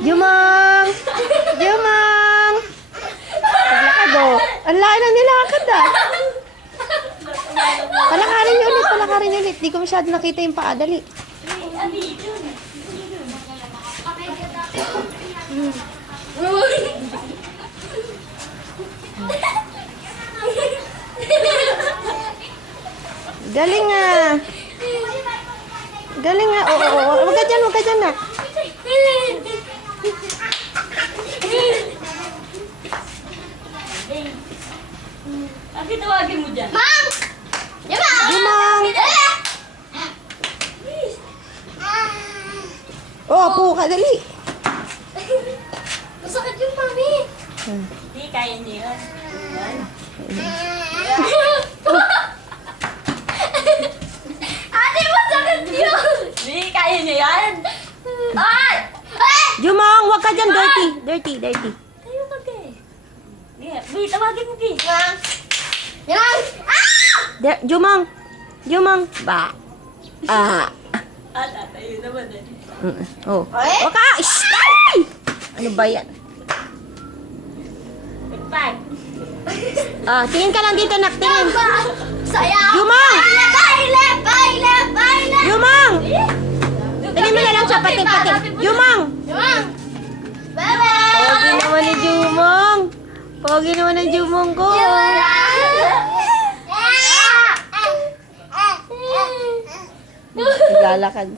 Jumang! Jumang! Paglakad oh. Ang laki na nilakad ah. Palakarin niyo ulit, palakarin niyo ulit. Di ko masyado nakita yung paa. Dali. Galing ah. Galing ah. Oo, oo. Huwag ka dyan, huwag ka dyan na. Bakit tawagin mo dyan? Mang! Jumang! Oh, po ka, dali. Masakit yung mami. Hindi, kaya niyo yun. Ate, masakit yun! Hindi, kaya niyo yan. Ay! Ay! Jumang, huwag ka dyan. Dirty, dirty, dirty. Tayo ka, Gay. Gay, tawagin mo, Gay. Mang! Mang! Ah! Jumang! Jumang! Ba! Ah! Tayo naman eh. Oh. Ay! Huwag ka! Shh! Ay! Ano ba yan? Pagpag. Ah, tingin ka lang dito, nak. Tingin. Sayaw! Jumang! Baile! Baile! Baile! Jumang! Tingin mo na lang siya, pati-pati. Jumang! Mang! Bebe! Pogi naman ni Jumang. Pogi naman ni Jumang ko. Naglalakad.